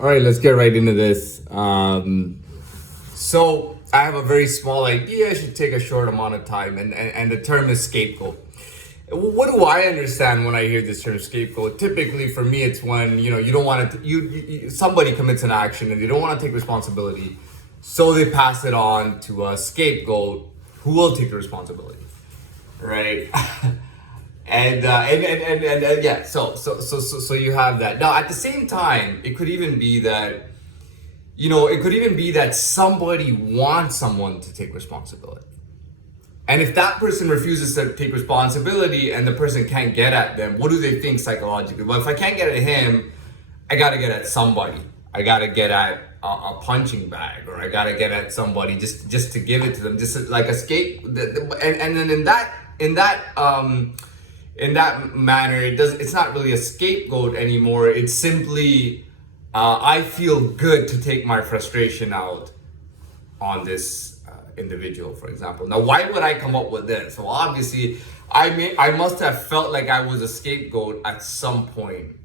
All right, let's get right into this. So I have a very small idea. It should take a short amount of time, and the term is scapegoat. What do I understand when I hear this term scapegoat? Typically, for me, it's when you don't want to. Somebody commits an action and they don't want to take responsibility, so they pass it on to a scapegoat who will take the responsibility, right? And yeah, so you have that. Now at the same time, it could even be that somebody wants someone to take responsibility. And if that person refuses to take responsibility and the person can't get at them, what do they think psychologically? Well, if I can't get at him, I gotta get at somebody. I gotta get at a punching bag, or I gotta get at somebody just to give it to them, just like escape. And then in that manner, it's not really a scapegoat anymore. It's simply I feel good to take my frustration out on this individual, for example. Now, why would I come up with this? Well, obviously, I must have felt like I was a scapegoat at some point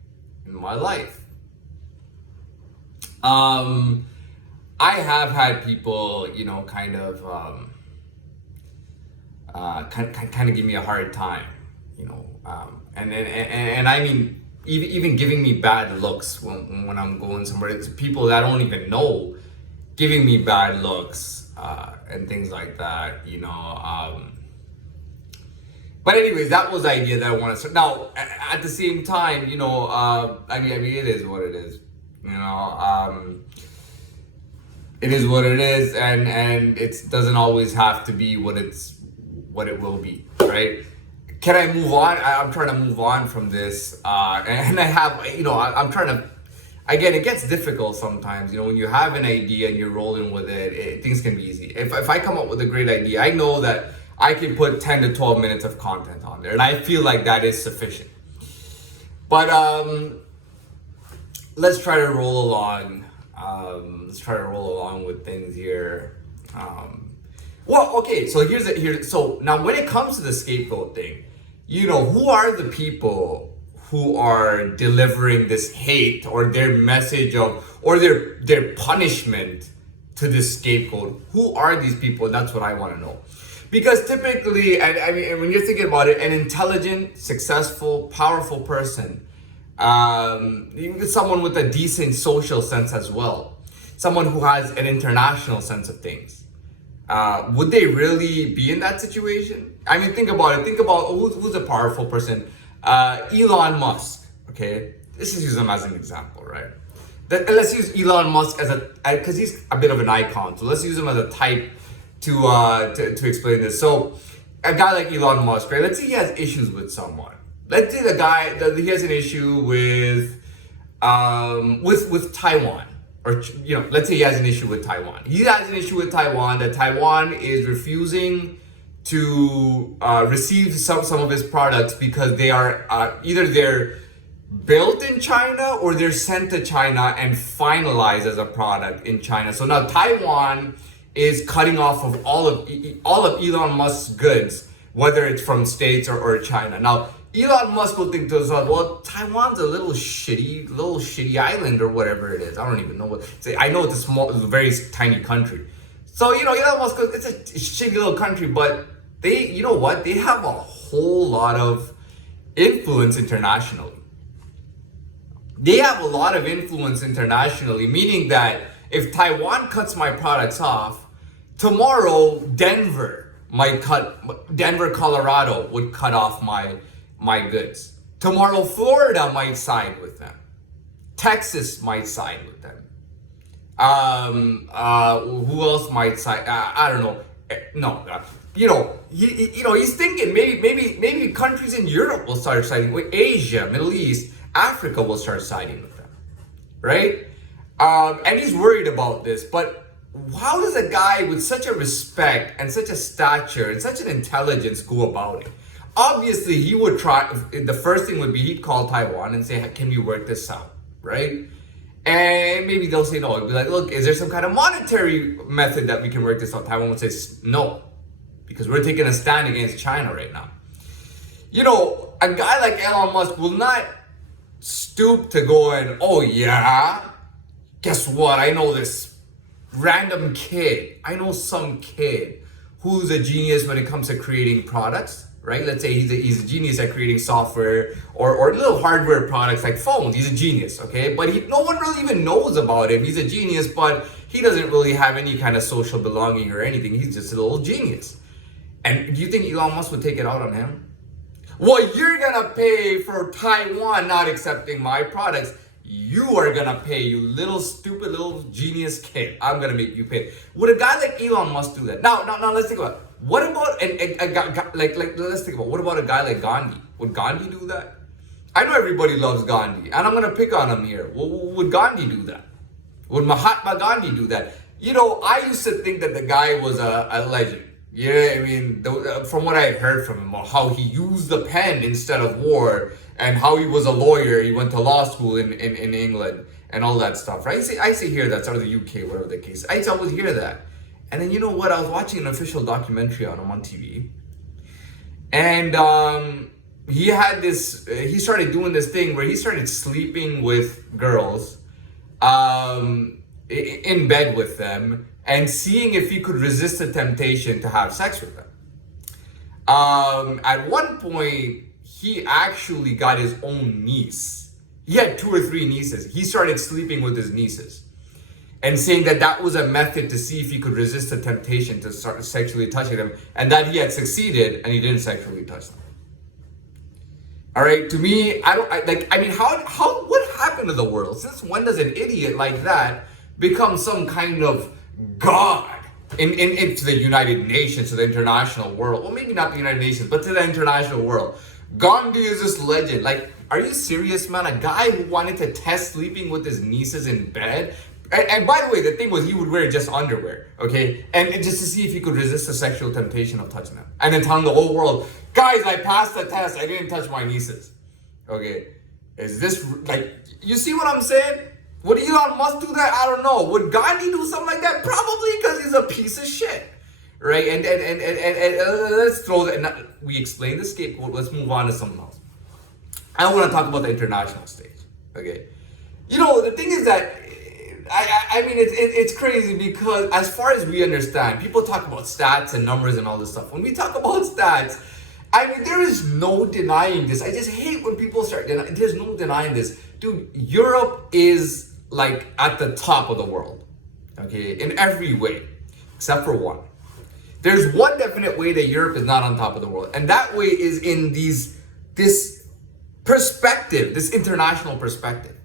in my life. I have had people, kind of give me a hard time, and I mean, even giving me bad looks when I'm going somewhere. It's people that I don't even know giving me bad looks and things like that, But anyways, that was the idea that I wanted to start. Now, at the same time, I mean, it is what it is, It is what it is, and it doesn't always have to be what it will be, right? Can I move on? I'm trying to move on from this, and I have, I'm trying to. Again, it gets difficult sometimes. When you have an idea and you're rolling with it, things can be easy. If I come up with a great idea, I know that I can put 10 to 12 minutes of content on there, and I feel like that is sufficient. But let's try to roll along. With things here. Well, okay. So So now, when it comes to the scapegoat thing, who are the people who are delivering this hate or their message or their punishment to this scapegoat? Who are these people? That's what I want to know. Because typically, I mean, when you're thinking about it, an intelligent, successful, powerful person, someone with a decent social sense as well, someone who has an international sense of things, would they really be in that situation? I mean, think about it. Think about who's a powerful person. Elon Musk. Okay, let's just use him as an example, right? Let's use Elon Musk because he's a bit of an icon. So let's use him as a type to explain this. So a guy like Elon Musk, right? Let's say he has issues with someone. Let's say he has an issue with Taiwan, or let's say he has an issue with Taiwan. He has an issue with Taiwan, that Taiwan is refusing to receive some of his products because they are either they're built in China or they're sent to China and finalized as a product in China. So now Taiwan is cutting off of all of Elon Musk's goods, whether it's from States or China. Now, Elon Musk will think to himself, well, Taiwan's a little shitty island or whatever it is. I don't even know what. I know it's a very tiny country. So, Elon Musk, it's a shitty little country, but they have a whole lot of influence internationally. They have a lot of influence internationally, meaning that if Taiwan cuts my products off, tomorrow Denver, Colorado would cut off my goods. Tomorrow Florida might side with them. Texas might side with them. Who else might side? I don't know. No, he's thinking maybe countries in Europe will start siding with Asia, Middle East, Africa will start siding with them, right? And he's worried about this, but how does a guy with such a respect and such a stature and such an intelligence go about it? Obviously, he would try. The first thing would be he'd call Taiwan and say, "Can we work this out?" Right? And maybe they'll say no. It'd be like, "Look, is there some kind of monetary method that we can work this out?" Taiwan would say no, because we're taking a stand against China right now. A guy like Elon Musk will not stoop to go and, oh yeah, guess what? I know this random kid. I know some kid who's a genius when it comes to creating products, right? Let's say he's a genius at creating software or little hardware products like phones. He's a genius, okay? But no one really even knows about him. He's a genius, but he doesn't really have any kind of social belonging or anything. He's just a little genius. And do you think Elon Musk would take it out on him? Well, you're gonna pay for Taiwan not accepting my products. You are gonna pay, you little stupid little genius kid. I'm gonna make you pay. Would a guy like Elon Musk do that? Now let's think about it. What about let's think about what about a guy like Gandhi? Would Gandhi do that? I know everybody loves Gandhi, and I'm gonna pick on him here. Well, would Gandhi do that? Would Mahatma Gandhi do that? You know, I used to think that the guy was a legend. Yeah, I mean, from what I heard from him, how he used the pen instead of war, and how he was a lawyer, he went to law school in England, and all that stuff, right? I see hear that, out of the UK, whatever the case. I always hear that. And then you know what? I was watching an official documentary on him on TV, and he had this. He started doing this thing where he started sleeping with girls, in bed with them, and seeing if he could resist the temptation to have sex with them. At one point, he actually got his own niece. He had 2 or 3 nieces. He started sleeping with his nieces and saying that that was a method to see if he could resist the temptation to start sexually touching them, and that he had succeeded and he didn't sexually touch them. All right, to me, what happened to the world? Since when does an idiot like that become some kind of god into the United Nations, to the international world? Well, maybe not the United Nations, but to the international world. Gandhi is this legend. Like, are you serious, man? A guy who wanted to test sleeping with his nieces in bed. And by the way, the thing was, he would wear just underwear, okay? And just to see if he could resist the sexual temptation of touching them. And then telling the whole world, guys, I passed the test. I didn't touch my nieces. Okay, is this, like, you see what I'm saying? Would Elon Musk do that? I don't know. Would Gandhi do something like that? Probably, because he's a piece of shit, right? And let's throw that. We explained the scapegoat. Let's move on to something else. I want to talk about the international stage. Okay, you know, the thing is that I mean it's crazy, because as far as we understand, people talk about stats and numbers and all this stuff. When we talk about stats, I mean, there is no denying this. I just hate when people start denying. There's no denying this. Dude, Europe is like at the top of the world, okay, in every way, except for one. There's one definite way that Europe is not on top of the world, and that way is in this perspective, this international perspective.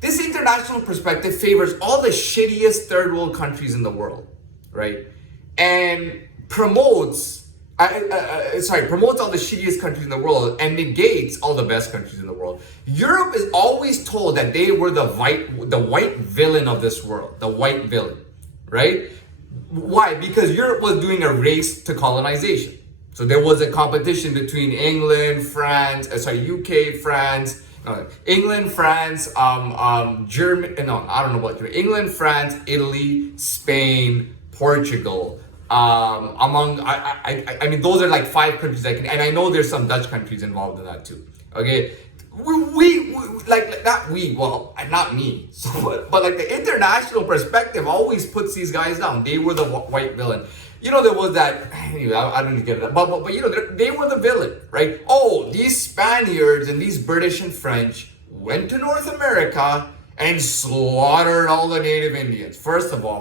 This international perspective favors all the shittiest third world countries in the world, right? And promotes all the shittiest countries in the world and negates all the best countries in the world. Europe is always told that they were the white villain of this world, the white villain, right? Why? Because Europe was doing a race to colonization. So there was a competition between England, France, UK, France, England, France, Germany, no, I don't know about Germany. England, France, Italy, Spain, Portugal. I mean, those are like 5 countries and I know there's some Dutch countries involved in that too. Okay, not me. So, but like the international perspective always puts these guys down. They were the white villain. You know, there was that, anyway, I don't get it, but you know, they were the villain, right? Oh, these Spaniards and these British and French went to North America and slaughtered all the native Indians. First of all,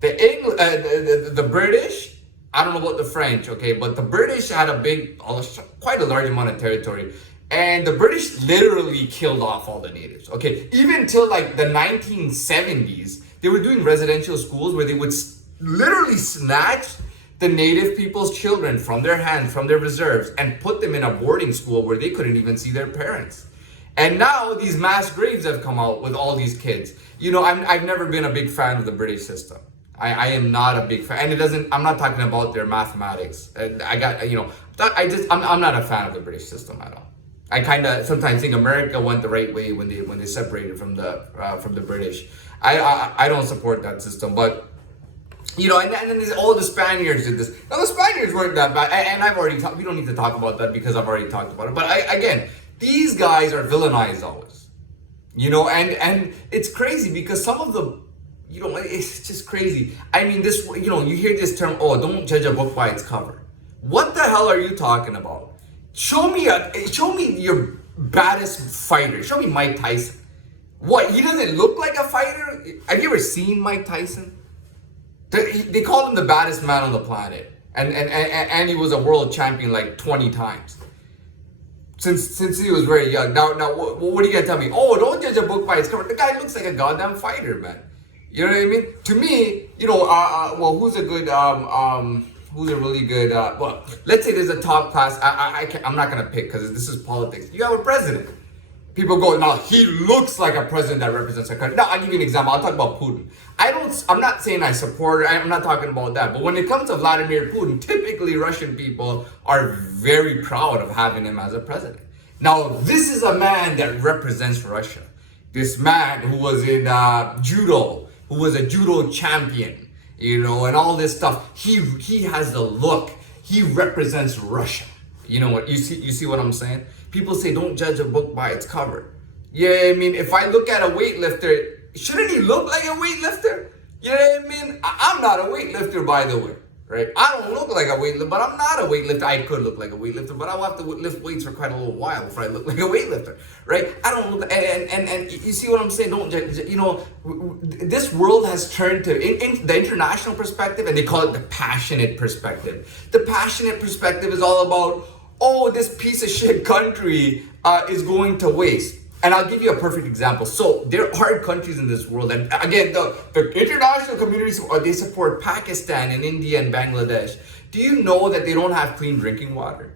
the British, I don't know about the French, okay, but the British had quite a large amount of territory. And the British literally killed off all the natives, okay? Even till like the 1970s, they were doing residential schools where they would literally snatch the native people's children from their hands, from their reserves, and put them in a boarding school where they couldn't even see their parents. And now these mass graves have come out with all these kids. You know, I've never been a big fan of the British system. I am not a big fan, and I'm not talking about their mathematics. I'm not a fan of the British system at all. I kind of sometimes think America went the right way when they separated from the British. I don't support that system, but you know, and then all the Spaniards did this. Now the Spaniards weren't that bad, and I've already we don't need to talk about that because I've already talked about it. But again, these guys are villainized always. And it's crazy because some of the, it's just crazy. I mean, this, you hear this term, oh, don't judge a book by its cover. What the hell are you talking about? Show me your baddest fighter. Show me Mike Tyson. What? He doesn't look like a fighter? Have you ever seen Mike Tyson? They call him the baddest man on the planet, and he was a world champion like 20 times since he was very young. Now, what are you gonna tell me? Oh, don't judge a book by its cover. The guy looks like a goddamn fighter, man. You know what I mean? To me, who's a good who's a really good well, let's say there's a top class. I'm not gonna pick because this is politics. You have a president. People go, now he looks like a president that represents a country. Now, I'll give you an example. I'll talk about Putin. I'm not saying I support, I'm not talking about that. But when it comes to Vladimir Putin, typically Russian people are very proud of having him as a president. Now, this is a man that represents Russia. This man who was in judo, who was a judo champion, and all this stuff. He has the look. He represents Russia. You know what? You see what I'm saying? People say don't judge a book by its cover. Yeah, I mean, if I look at a weightlifter, shouldn't he look like a weightlifter? You know what I mean? I'm not a weightlifter, by the way, right? I don't look like a weightlifter, but I'm not a weightlifter. I could look like a weightlifter, but I'll have to lift weights for quite a little while before I look like a weightlifter, right? I don't look, and you see what I'm saying? Don't judge, this world has turned to, in the international perspective, and they call it the passionate perspective. The passionate perspective is all about, oh, this piece of shit country is going to waste. And I'll give you a perfect example. So there are countries in this world, and again, the international communities, they support Pakistan and India and Bangladesh. Do you know that they don't have clean drinking water?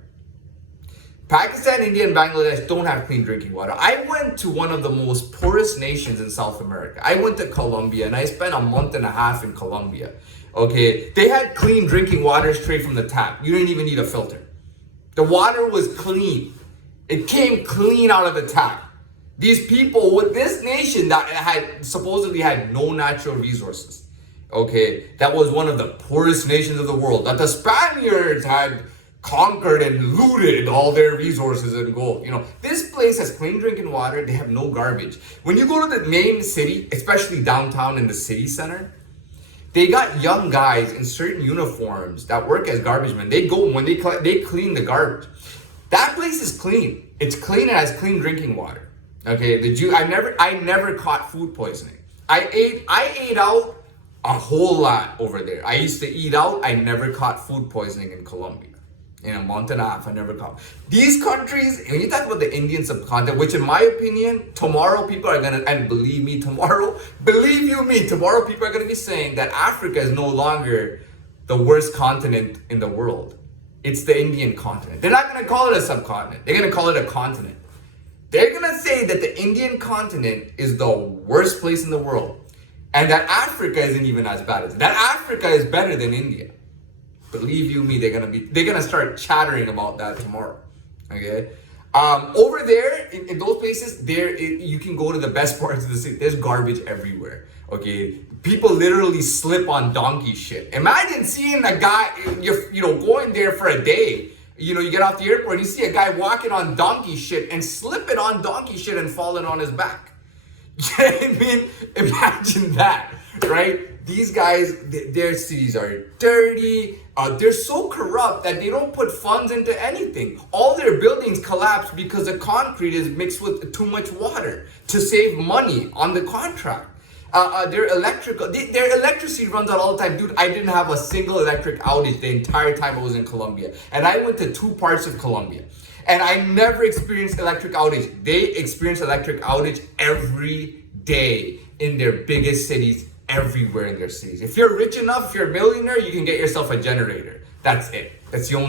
Pakistan, India, and Bangladesh don't have clean drinking water. I went to one of the most poorest nations in South America. I went to Colombia, and I spent a month and a half in Colombia. Okay, they had clean drinking water straight from the tap. You didn't even need a filter. The water was clean. It came clean out of the tap. These people with this nation that had supposedly had no natural resources, okay, that was one of the poorest nations of the world, that the Spaniards had conquered and looted all their resources and gold. This place has clean drinking water. They have no garbage. When you go to the main city, especially downtown in the city center, they got young guys in certain uniforms that work as garbage men. They go when they clean the garbage. That place is clean. It's clean and has clean drinking water. Okay, I never caught food poisoning. I ate out a whole lot over there. I used to eat out. I never caught food poisoning in Colombia. In a month and a half, I never caught. These countries, when you talk about the Indian subcontinent, which in my opinion, tomorrow people are gonna, and believe you me, tomorrow people are gonna be saying that Africa is no longer the worst continent in the world. It's the Indian continent. They're not gonna call it a subcontinent. They're gonna call it a continent. They're gonna say that the Indian continent is the worst place in the world, and that Africa isn't even as bad as it. That Africa is better than India. Believe you me, they're gonna start chattering about that tomorrow. Okay, over there in those places, you can go to the best parts of the city. There's garbage everywhere. Okay, people literally slip on donkey shit. Imagine seeing a guy, going there for a day. You get off the airport and you see a guy walking on donkey shit and slipping on donkey shit and falling on his back. You know what I mean? Imagine that, right? These guys, their cities are dirty. They're so corrupt that they don't put funds into anything. All their buildings collapse because the concrete is mixed with too much water to save money on the contract. Their electricity runs out all the time. Dude, I didn't have a single electric outage the entire time I was in Colombia. And I went to 2 parts of Colombia. And I never experienced electric outage. They experience electric outage every day in their biggest cities, everywhere in their cities. If you're rich enough, if you're a millionaire, you can get yourself a generator. That's it. That's the only